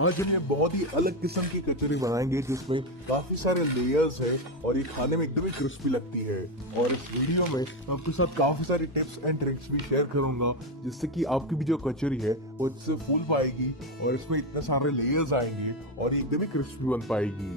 आज हम ये बहुत ही अलग किस्म की कचौरी बनाएंगे जिसमें काफी सारे लेयर्स है और ये खाने में एकदम ही क्रिस्पी लगती है। और इस वीडियो में मैं आपके साथ काफी सारी टिप्स एंड ट्रिक्स भी शेयर करूंगा जिससे कि आपकी भी जो कचौरी है वो इससे फूल पाएगी और इसमें इतने सारे लेयर्स आएंगे और ये एकदम ही क्रिस्पी बन पाएगी।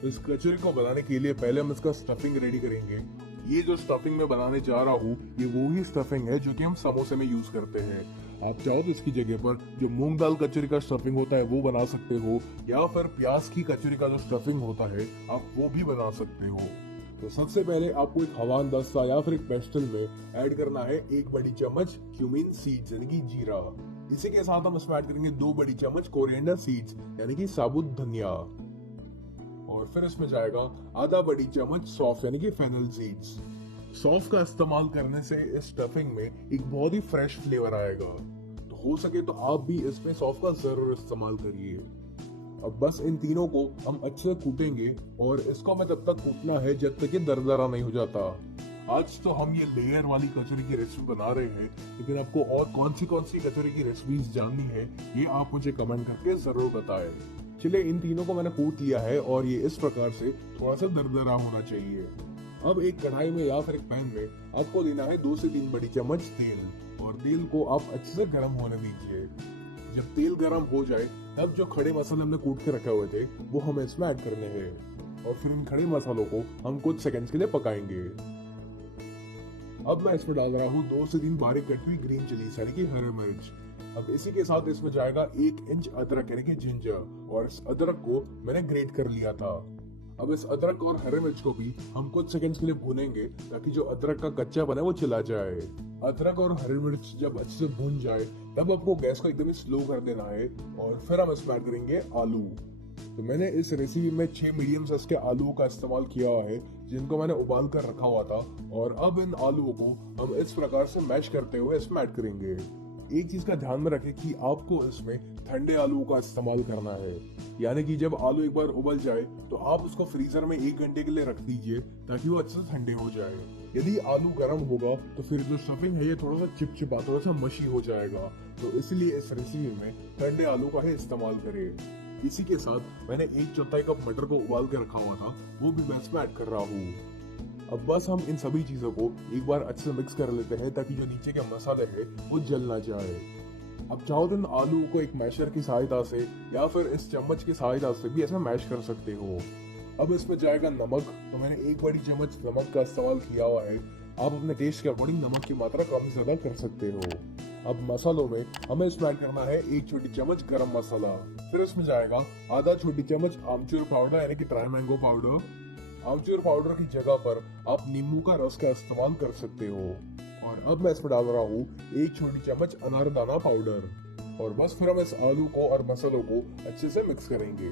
तो इस कचौरी को बनाने के लिए पहले हम इसका स्टफिंग रेडी करेंगे। ये जो स्टफिंग मैं बनाने जा रहा हूँ ये वो ही स्टफिंग है जो कि हम समोसे में यूज करते हैं। आप चाहो तो इसकी जगह पर जो मूंग दाल कचौरी का स्टफिंग होता है वो बना सकते हो, या फिर प्याज की कचौरी का जो स्टफिंग होता है आप वो भी बना सकते हो। तो सबसे पहले आपको एक हवान दस्ता या फिर एक पेस्टल में ऐड करना है 1 बड़ी चम्मच क्यूमिन सीड्स यानी कि जीरा। इसी के साथ हम इसमें ऐड करेंगे 2 बड़ी चम्मच कोरिएंडर सीड्स यानी कि साबुत धनिया। और फिर इसमें जाएगा आधा बड़ी चम्मच सौंफ यानी कि फेनल सीड्स। सौंफ का इस्तेमाल करने से इस स्टफिंग में एक बहुत ही फ्रेश फ्लेवर आएगा, तो हो सके तो आप भी इसमें सौंफ का जरूर इस्तेमाल करिए। अब बस इन तीनों को हम अच्छे से कूटेंगे और इसको हमें तब तक कूटना है जब तक ये दरदरा नहीं हो जाता। आज तो हम ये लेयर वाली कचौरी की रेसिपी बना रहे हैं, लेकिन आपको और कौन सी कचौरी की रेसिपीज जाननी है ये आप मुझे कमेंट करके जरूर बताएं। चलिए, इन तीनों को मैंने कूट लिया है और ये इस प्रकार से थोड़ा सा दरदरा होना चाहिए। अब एक कढ़ाई में या फिर एक पैन में आपको लेना है 2 से 3 बड़ी चम्मच तेल और तेल को आप अच्छे से गर्म होने दीजिए। जब तेल गर्म हो जाए तब जो खड़े मसाले हमने कूट के रखे हुए थे वो हमें इसमें ऐड करने हैं और फिर इन खड़े मसालों को हम कुछ सेकंड्स के लिए पकाएंगे। अब मैं इसमें डाल रहा हूँ 2 से 3 बारीक कटी हुई ग्रीन चिलीज यानी कि हरी मिर्च। अब इसी के साथ इसमें जाएगा 1 इंच अदरक यानी कि जिंजर, और इस अदरक को मैंने ग्रेट कर लिया था। अब इस अदरक और हरे मिर्च को भी हम कुछ सेकंड्स के लिए भूनेंगे ताकि जो अदरक का कच्चापन है वो चला जाए। अदरक और हरी मिर्च जब अच्छे से भून जाए तब आपको गैस को एकदम ही स्लो कर देना है और फिर हम इसमें ऐड करेंगे आलू। तो मैंने इस रेसिपी में 6 मीडियम साइज के आलूओं का इस्तेमाल किया है जिनको मैंने उबाल कर रखा हुआ था, और अब इन आलूओं को हम इस प्रकार से मैश करते हुए इसमें ऐड करेंगे। एक चीज का ध्यान में रखें कि आपको इसमें ठंडे आलूओं का इस्तेमाल करना है, यानी कि जब आलू एक बार उबल जाए तो आप उसको फ्रीजर में 1 घंटे के लिए रख दीजिए ताकि वो अच्छे से ठंडे हो जाए। यदि आलू गर्म होगा तो फिर जो स्टफिंग है ये थोड़ा सा चिपचिपा, थोड़ा सा मशी हो जाएगा, तो इसलिए इस रेसिपी में ठंडे आलू का ही इस्तेमाल करें। इसी के साथ मैंने 1/4 कप मटर को उबाल के रखा हुआ था, वो भी मैं इसमें ऐड कर रहा हूँ। अब बस हम इन सभी चीजों को एक बार अच्छे से मिक्स कर लेते हैं ताकि जो नीचे के मसाले हैं वो जल ना जाए। अब चाहो तो इन आलू को एक मैशर की सहायता से या फिर इस चम्मच की सहायता से भी ऐसा मैश कर सकते हो। अब इसमें जाएगा नमक, तो मैंने 1 बड़ी चम्मच नमक का इस्तेमाल किया हुआ है। आप अपने टेस्ट के अकॉर्डिंग नमक की मात्रा कम ज्यादा कर सकते हो। अब मसालों में हमें इसमें ऐड करना है 1 छोटी चम्मच गरम मसाला, फिर इसमें जाएगा आधा छोटी चम्मच आमचूर पाउडर यानी कि ड्राई मैंगो पाउडर। आमचूर पाउडर की जगह पर आप नींबू का रस का इस्तेमाल कर सकते हो। और अब मैं इसमें डाल रहा हूँ 1 छोटी चम्मच अनारदाना पाउडर, और बस फिर हम इस आलू को और मसालों को अच्छे से मिक्स करेंगे।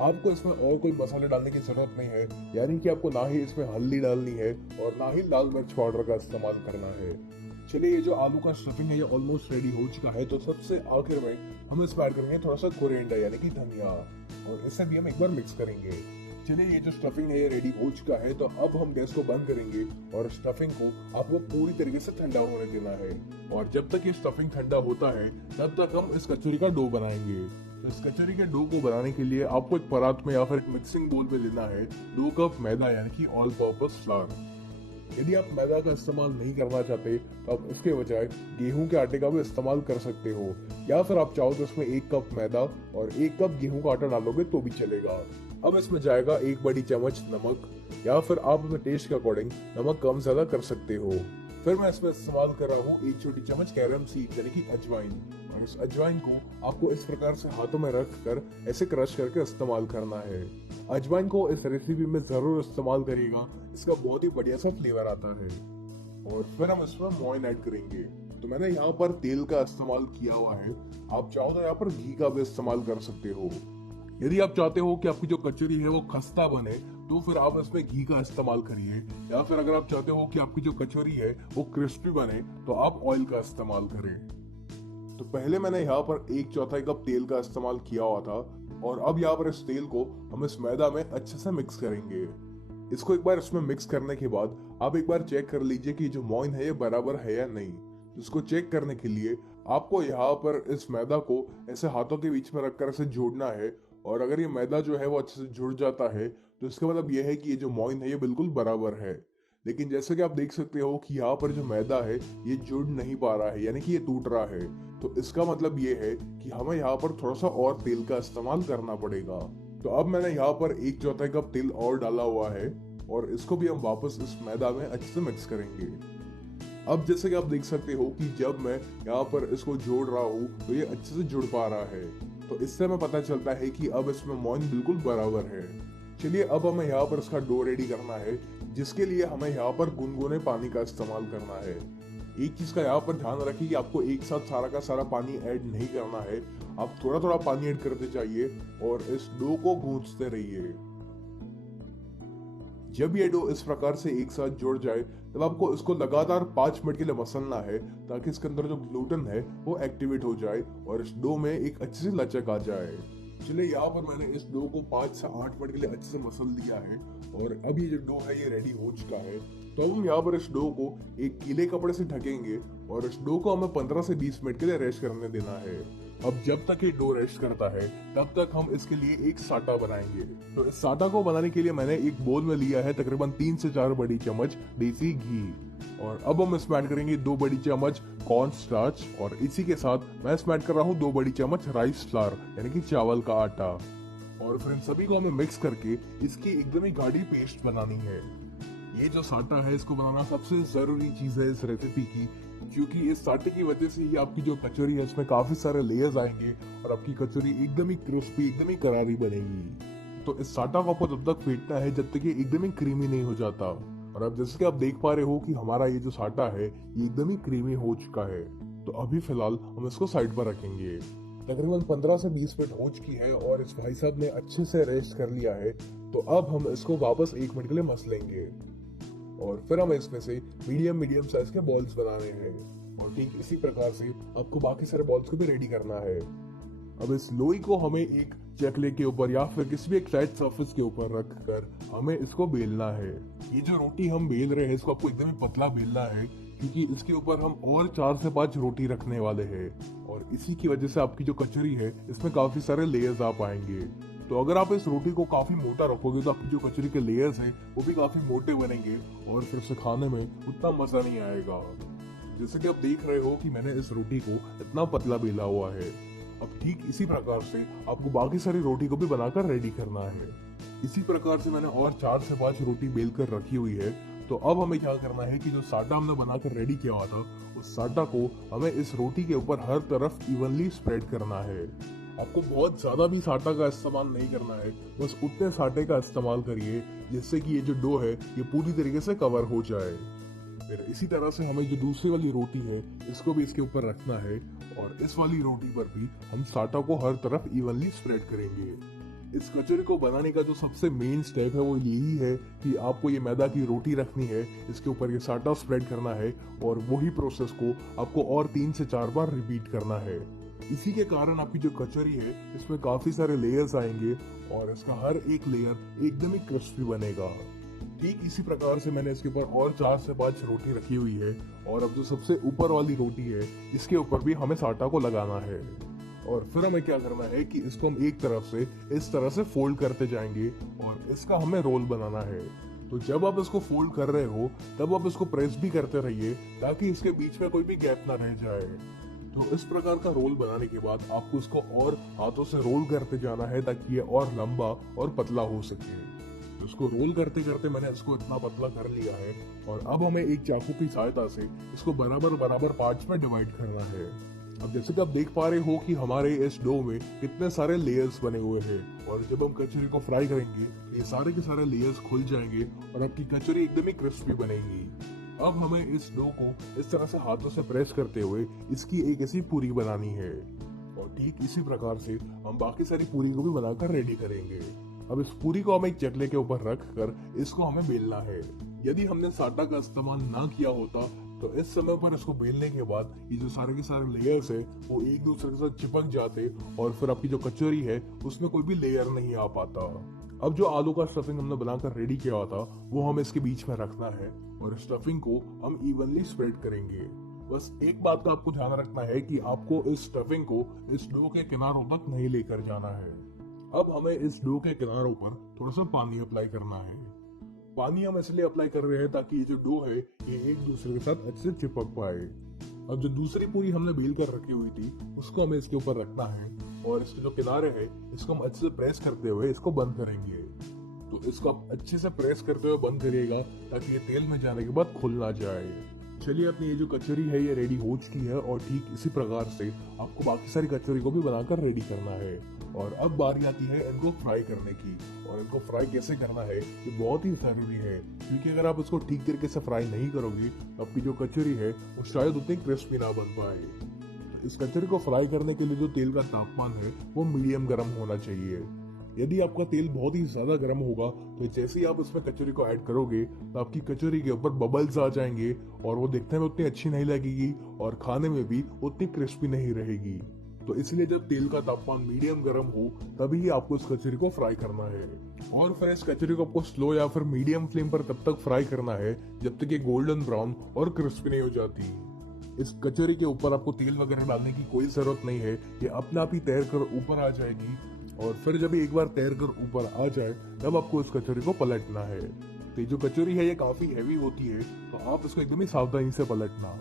आपको इसमें और कोई मसाले डालने की जरूरत नहीं है, यानी कि आपको ना ही इसमें हल्दी डालनी है और ना ही लाल मिर्च पाउडर का इस्तेमाल करना है। चलिए, ये जो आलू का स्टफिंग है ये ऑलमोस्ट रेडी हो चुका है, तो सबसे आखिर में हम इसमें ऐड करेंगे थोड़ा सा कोरिएंडर यानी कि धनिया, और इसे भी हम एक बार मिक्स करेंगे। चलिए, ये जो स्टफिंग है ये रेडी हो चुका है, तो अब हम गैस को बंद करेंगे और स्टफिंग को आपको पूरी तरीके से ठंडा होने देना है। और जब तक ये स्टफिंग ठंडा होता है तब तक हम इस कचौरी का डो बनाएंगे। तो इस कचौरी के डो को बनाने के लिए आपको एक परात में या फिर एक मिक्सिंग बोल में लेना है 2 कप मैदा यानी कि ऑल पर्पस फ्लावर। यदि आप मैदा का इस्तेमाल नहीं करना चाहते तो आप इसके बजाय गेहूं के आटे का भी इस्तेमाल कर सकते हो, या फिर आप चाहो तो इसमें 1 कप मैदा और 1 कप गेहूं का आटा डालोगे तो भी चलेगा। अब इसमें जाएगा 1 बड़ी चम्मच नमक, या फिर आप अपने टेस्ट के अकॉर्डिंग नमक कम ज्यादा कर सकते हो। फिर मैं इसमें इस्तेमाल कर रहा हूँ 1 छोटी चम्मच कैरम सीड यानी कि अजवाइन, और इस अजवाइन को आपको इस प्रकार से हाथों में रख कर ऐसे क्रश करके इस्तेमाल करना है। अजवाइन को इस रेसिपी में जरूर इस्तेमाल करिएगा, इसका बहुत ही बढ़िया सा फ्लेवर आता है। और फिर हम इसमें मोइन ऐड करेंगे, तो मैंने यहाँ पर तेल का इस्तेमाल किया हुआ है, आप चाहो तो यहाँ पर घी का भी इस्तेमाल कर सकते हो। यदि आप चाहते हो कि आपकी जो कचौरी है वो खस्ता बने तो फिर आप इसमें घी का इस्तेमाल करिए, या फिर अगर आप चाहते हो कि आपकी जो कचौरी है वो क्रिस्पी बने तो आप ऑयल का इस्तेमाल करें। तो पहले मैंने यहाँ पर 1/4 कप तेल का इस्तेमाल किया हुआ था, और अब यहाँ पर इस तेल को हम इस मैदा में अच्छे से मिक्स करेंगे। इसको एक बार इसमें मिक्स करने के बाद आप एक बार चेक कर लीजिए कि जो मोइन है ये बराबर है या नहीं। इसको चेक करने के लिए आपको यहाँ पर इस मैदा को ऐसे हाथों के बीच में रखकर ऐसे जोड़ना है, और अगर ये मैदा जो है वो अच्छे से जुड़ जाता है तो इसका मतलब ये है कि ये जो मोइन है ये बिल्कुल बराबर है। लेकिन जैसे कि आप देख सकते हो कि यहाँ पर जो मैदा है ये जुड़ नहीं पा रहा है, यानी कि ये टूट रहा है। तो इसका मतलब ये है कि हमें यहाँ पर थोड़ा सा और तेल का इस्तेमाल करना पड़ेगा। तो अब मैंने यहाँ पर 1/4 कप तेल और डाला हुआ है, और इसको भी हम वापस इस मैदा में अच्छे से मिक्स करेंगे। अब जैसे कि आप देख सकते हो कि जब मैं यहाँ पर इसको जोड़ रहा हूँ तो ये अच्छे से जुड़ पा रहा है। तो इससे हमें पता चलता है कि अब इसमें मोइन बिल्कुल बराबर है। चलिए अब हमें यहाँ पर इसका डो रेडी करना है, जिसके लिए हमें यहाँ पर गुनगुने पानी का इस्तेमाल करना है। एक चीज का यहाँ पर ध्यान रखिए कि आपको एक साथ सारा का सारा पानी ऐड नहीं करना है, आप थोड़ा थोड़ा पानी ऐड करते जाइए और इस डो को गूंथते रहिए। जब ये डो इस प्रकार से एक साथ जुड़ जाए तब आपको इसको लगातार 5 मिनट के लिए मसलना है, ताकि इसके अंदर जो ग्लूटेन है वो एक्टिवेट हो जाए और इस डो में एक अच्छी सी लचक आ जाए। चलिए यहाँ पर मैंने इस डो को 5 से 8 मिनट के लिए अच्छे से मसल दिया है, और अब ये जो डो है ये रेडी हो चुका है। तो अब हम यहाँ पर इस डो को एक गीले कपड़े से ढकेंगे, और इस डो को हमें 15 से 20 मिनट के लिए रेस्ट करने देना है। अब जब तक ये डो रेस्ट करता है तब तक हम इसके लिए एक साटा बनाएंगे। तो इस साटा को बनाने के लिए मैंने एक बोल में लिया है तकरीबन 3 से 4 बड़ी चम्मच देसी घी, और अब हम इसमें ऐड करेंगे 2 बड़ी चम्मच कॉर्न स्टार्च, और इसी के साथ मैं इसमें ऐड कर रहा हूँ 2 बड़ी चम्मच राइस फ्लावर यानी कि चावल का आटा। और फिर इन सभी को हमें मिक्स करके इसकी एकदम ही गाढ़ी पेस्ट बनानी है। ये जो साटा है इसको बनाना सबसे जरूरी चीज है इस रेसिपी की, क्योंकि इस साटे की वजह से ही आपकी जो कचौरी है उसमें काफी सारे लेयर्स आएंगे और आपकी कचौरी एकदम ही क्रिस्पी एकदम ही करारी बनेगी। तो इस साटा को आपको तब तक फेंटना है जब तक ये एकदम ही क्रीमी नहीं हो जाता। और अब जैसे कि आप देख पा रहे हो कि हमारा ये जो साटा है ये एकदम ही क्रीमी हो चुका है। तो अभी फिलहाल हम इसको साइड पर रखेंगे। तकरीबन 15 से 20 मिनट हो चुकी है और इस भाई साहब ने अच्छे से रेस्ट कर लिया है। तो अब हम इसको वापस 1 मिनट के लिए मसलेंगे, और फिर हमें इसमें से मीडियम साइज के बॉल्स बनाने हैं, और ठीक इसी प्रकार से आपको बाकी सारे बॉल्स को भी रेडी करना है। अब इस लोई को हमें एक चकले के ऊपर या फिर किसी भी एक फ्लैट सरफेस के ऊपर रख कर हमें इसको बेलना है। ये जो रोटी हम बेल रहे हैं इसको आपको एकदम ही पतला बेलना है, क्योंकि इसके ऊपर हम और 4 से 5 रोटी रखने वाले हैं, और इसी की वजह से आपकी जो कचौरी है इसमें काफी सारे लेयर्स आ पाएंगे। तो अगर आप इस रोटी को काफी मोटा रखोगे तो आपकी जो कचौरी के लेयर्स हैं वो भी काफी मोटे बनेंगे, और फिर उसे खाने में उतना मजा नहीं आएगा। जैसे कि आप देख रहे हो कि मैंने इस रोटी को इतना पतला बेला हुआ है। अब ठीक इसी प्रकार से आपको बाकी सारी रोटी को भी बनाकर रेडी करना है। इसी प्रकार से मैंने और 4 से 5 रोटी बेल कर रखी हुई है। तो अब हमें क्या करना है कि जो साटा हमने बनाकर रेडी किया हुआ था उस साटा को हमें इस रोटी के ऊपर हर तरफ इवनली स्प्रेड करना है। आपको बहुत ज्यादा भी साटा का इस्तेमाल नहीं करना है, बस उतने साटे का इस्तेमाल करिए जिससे कि ये जो डो है ये पूरी तरीके से कवर हो जाए। फिर इसी तरह से हमें जो दूसरी वाली रोटी है इसको भी इसके ऊपर रखना है, और इस वाली रोटी पर भी हम साटा को हर तरफ इवनली स्प्रेड करेंगे। इस कचौरी को बनाने का जो सबसे मेन स्टेप है वो यही है कि आपको ये मैदा की रोटी रखनी है, इसके ऊपर ये साटा स्प्रेड करना है, और वही प्रोसेस को आपको और 3 से 4 बार रिपीट करना है। इसी के कारण आपकी जो कचौरी है इसमें काफी सारे लेयर्स आएंगे और इसका हर एक लेयर एकदम ही क्रिस्पी बनेगा। ठीक इसी प्रकार से मैंने इसके ऊपर और 4 से 5 रोटी रखी हुई है, और अब जो सबसे ऊपर वाली रोटी है इसके ऊपर भी हमें साटा को लगाना है। और फिर हमें क्या करना है कि इसको हम एक तरफ से इस तरह से फोल्ड करते जाएंगे और इसका हमें रोल बनाना है। तो जब आप इसको फोल्ड कर रहे हो तब आप इसको प्रेस भी करते रहिए ताकि इसके बीच में कोई भी गैप ना रह जाए। तो इस प्रकार का रोल बनाने के बाद आपको इसको और हाथों से रोल करते जाना है ताकि ये और लंबा और पतला हो सके। तो इसको रोल करते करते मैंने इसको इतना पतला कर लिया है, और अब हमें एक चाकू की सहायता से इसको बराबर बराबर पार्ट्स में डिवाइड करना है। अब जैसे कि आप देख पा रहे हो कि हमारे इस डो में कितने सारे लेयर्स बने हुए हैं, और जब हम कचौरी को फ्राई करेंगे ये सारे के सारे लेयर्स खुल जाएंगे और आपकी कचौरी एकदम ही क्रिस्पी बनेगी। अब हमें इस डो को इस तरह से हाथों से प्रेस करते हुए इसकी एक ऐसी पूरी बनानी है, और ठीक इसी प्रकार से हम बाकी सारी पूरी को भी बनाकर रेडी करेंगे। अब इस पूरी को हमें एक चकले के ऊपर रख कर इसको हमें बेलना है। यदि हमने साटा का इस्तेमाल ना किया होता तो इस समय पर इसको बेलने के बाद ये जो सारे के सारे लेयर्स है वो एक दूसरे के साथ चिपक जाते और फिर आपकी जो कचौरी है उसमें कोई भी लेयर नहीं आ पाता। अब जो आलू का स्टफिंग हमने बनाकर रेडी किया था वो हमें इसके बीच में रखना है, और स्टफिंग को हम इवनली स्प्रेड करेंगे। बस एक बात का आपको ध्यान रखना है कि आपको इस स्टफिंग को इस डो के किनारों तक नहीं लेकर जाना है। अब हमें इस डो के किनारों पर थोड़ा सा पानी अप्लाई करना है। पानी हम इसलिए अप्लाई कर रहे हैं ताकि ये जो डो है ये एक दूसरे के साथ अच्छे से चिपक पाए। अब जो दूसरी पूरी हमने बेल कर रखी हुई थी उसको हमें इसके ऊपर रखना है और इसके जो किनारे हैं इसको हम अच्छे से प्रेस करते हुए इसको बंद करेंगे। तो इसको आप अच्छे से प्रेस करते हुए बंद करिएगा ताकि ये तेल में जाने के बाद खुल ना जाए। चलिए अपनी ये जो कचौरी है ये रेडी हो चुकी है और ठीक इसी प्रकार से आपको बाकी सारी कचौरी को भी बनाकर रेडी करना है। और अब बारी आती है इनको फ्राई करने की। और इनको फ्राई कैसे करना है ये बहुत ही जरूरी है, क्योंकि अगर आप इसको ठीक तरीके से फ्राई नहीं करोगे तो आपकी जो कचौरी है वो शायद उतनी क्रिस्पी ना बन पाए। तो इस कचौरी को फ्राई करने के लिए जो तेल का तापमान है वो मीडियम गर्म होना चाहिए। यदि आपका तेल बहुत ही ज्यादा गर्म होगा तो जैसे ही आप उसमें कचौरी को ऐड करोगे तो आपकी कचौरी के ऊपर बबल्स आ जाएंगे और वो दिखने में उतनी अच्छी नहीं लगेगी और खाने में भी उतनी क्रिस्पी नहीं रहेगी। तो इसलिए जब तेल का तापमान मीडियम गर्म हो तभी आपको इस कचौरी को फ्राई करना है। और फिर इस कचौरी को आपको स्लो या फिर मीडियम फ्लेम पर तब तक फ्राई करना है जब तक ये गोल्डन ब्राउन और क्रिस्पी नहीं हो जाती। इस कचौरी के ऊपर आपको तेल वगैरह डालने की कोई जरूरत नहीं है, ये अपने आप ही तैर कर ऊपर आ जाएगी। और फिर जब एक बार तैर कर ऊपर आ जाए तब आपको इस कचौरी को पलटना है। तो जो कचौरी है ये काफी हैवी होती है तो आप इसको एकदम ही सावधानी से पलटना।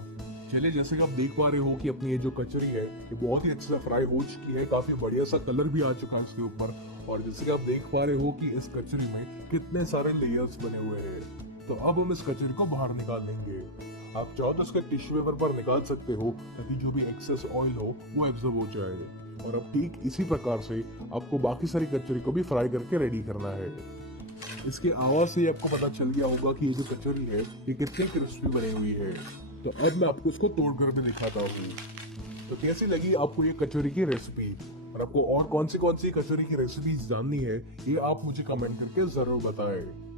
चलिए जैसे कि आप देख पा रहे हो कि अपनी ये जो कचौरी है ये बहुत ही अच्छे से फ्राई हो चुकी है, काफी बढ़िया सा कलर भी आ चुका है इसके ऊपर। और जैसे कि आप देख पा रहे हो कि इस कचौरी में कितने सारे लेयर्स बने हुए हैं। तो अब हम इस कचौरी को बाहर निकाल देंगे। आप चाहो तो इसके टिश्यू पेपर पर निकाल सकते हो ताकि जो भी एक्सेस ऑयल हो वो एब्जॉर्ब हो जाए। और अब ठीक इसी प्रकार से आपको बाकी सारी कचौरी को भी फ्राई करके रेडी करना है। इसके आवाज से आपको पता चल गया होगा कि ये जो कचौरी है ये कितनी क्रिस्पी बनी हुई है। तो अब मैं आपको इसको तोड़ कर भी दिखाता हूँ। तो कैसी लगी आपको ये कचौरी की रेसिपी, और आपको और कौन सी कचौरी की रेसिपी जाननी है ये आप मुझे कमेंट करके जरूर बताएं।